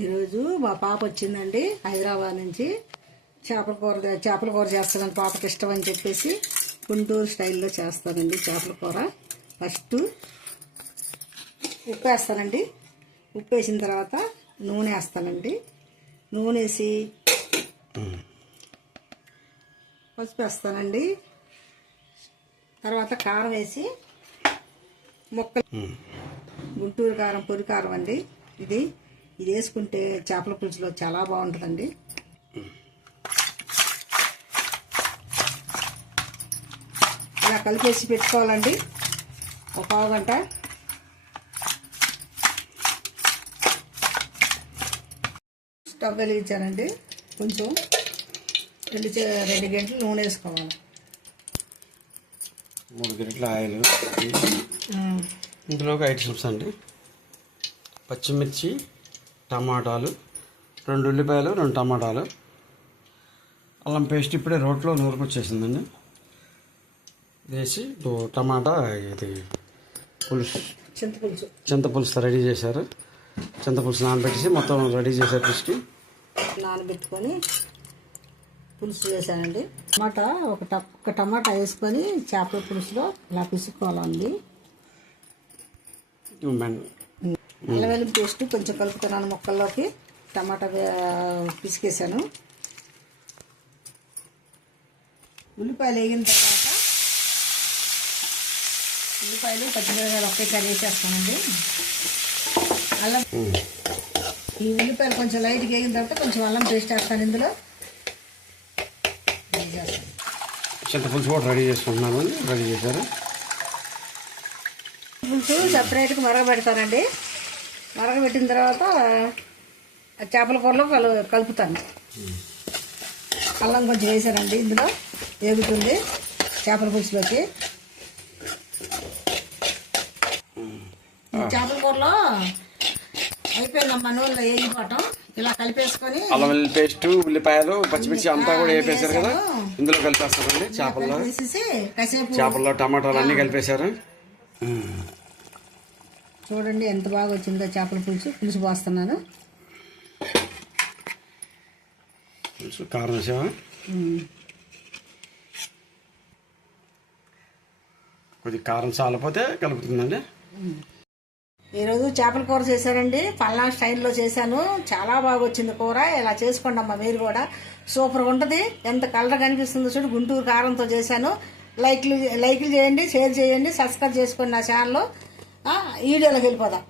ఈరోజు మా పాప వచ్చిందండి హైదరాబాద్ నుంచి. చేపల కూర చేస్తానని పాపకి ఇష్టం అని చెప్పేసి గుంటూరు స్టైల్లో చేస్తానండి చేపల కూర. ఫస్ట్ ఉప్పు వేస్తానండి. ఉప్పు వేసిన తర్వాత నూనె వేస్తానండి. నూనె వేసి పసుపు వేస్తానండి. తర్వాత కారం వేసి ముక్కలు, గుంటూరు కారం, పొడి కారం అండి. ఇది వేసుకుంటే చేపల పులుసులో చాలా బాగుంటుందండి. ఇలా కలిపేసి పెట్టుకోవాలండి ఒక పావు గంట. స్టవ్ వెలిగించానండి. కొంచెం 2 గంటలు నూనె వేసుకోవాలి. 3 గంటల ఆయిల్. ఇందులోకి ఐటమ్స్ అండి: పచ్చిమిర్చి, టమాటాలు, 2 ఉల్లిపాయలు, 2 టమాటాలు, అల్లం పేస్ట్ ఇప్పుడే రోట్లో నూరుకొచ్చేసిందండి. వేసి టమాటా, ఇది పులుసు, చింతపులుసు రెడీ చేశారు. చింతపులుసు నానబెట్టేసి మొత్తం రెడీ చేశారు. పిసికి నానబెట్టుకొని పులుసు వేసానండి. ఒక టమాటా వేసుకొని చేపల పులుసులో ఇలా పిసుకోవాలండి. అల్లం వెల్లుల్లి పేస్ట్ కొంచెం కలుపుతున్నాను ముక్కల్లోకి. టమాటా పిసికేసాను. ఉల్లిపాయలు వేగిన తర్వాత ఉల్లిపాయలు, పచ్చిమిరపకాయలు ఒకేసారి వేసేస్తానండి. అల్లం, ఈ ఉల్లిపాయలు కొంచెం లైట్గా వేగిన తర్వాత కొంచెం అల్లం పేస్ట్ వేస్తాను. ఇందులో చింతపులుసు కూడా రెడీ చేసుకుంటున్నాను. రెడీ చేశారు. పులుసు సపరేట్గా మరగబెడతానండి. మరగబెట్టిన తర్వాత చేపల కూరలో కలుపుతాను. అల్లం కొంచెం వేసానండి. ఇందులో వేగుతుంది చేపల పులుసులోకి. చేపల కూరలో అయిపోయిందమ్మా నూనెలో వేగిపోవటం. ఇలా కలిపేసుకొని అల్లం వెల్లుల్లి పేస్ట్, ఉల్లిపాయలు, పచ్చిమిర్చి అంతా కూడా వేపేశారు కదా. ఇందులో కలిపేస్తారండి. చేపల్లో టమాటాలు అన్నీ కలిపేశారు. చూడండి ఎంత బాగా వచ్చిందో చేపల పులుసు పోస్తున్నాను. కారం వేసావా? కొద్దిగా కారం చాలపోతే కలుపుతుందండి. ఈరోజు చేపల కూర చేశానండి. పల్లా స్టైల్లో చేశాను. చాలా బాగా వచ్చింది కూర. ఇలా చేసుకోండి అమ్మా మీరు కూడా. సూపర్గా ఉంటుంది. ఎంత కలర్ కనిపిస్తుందో చూడు. గుంటూరు కారంతో చేశాను. లైక్లు చేయండి, షేర్ చేయండి, సబ్స్క్రైబ్ చేసుకోండి నా ఛానల్లో. వీడియోలోకి వెళ్ళిపోదాం.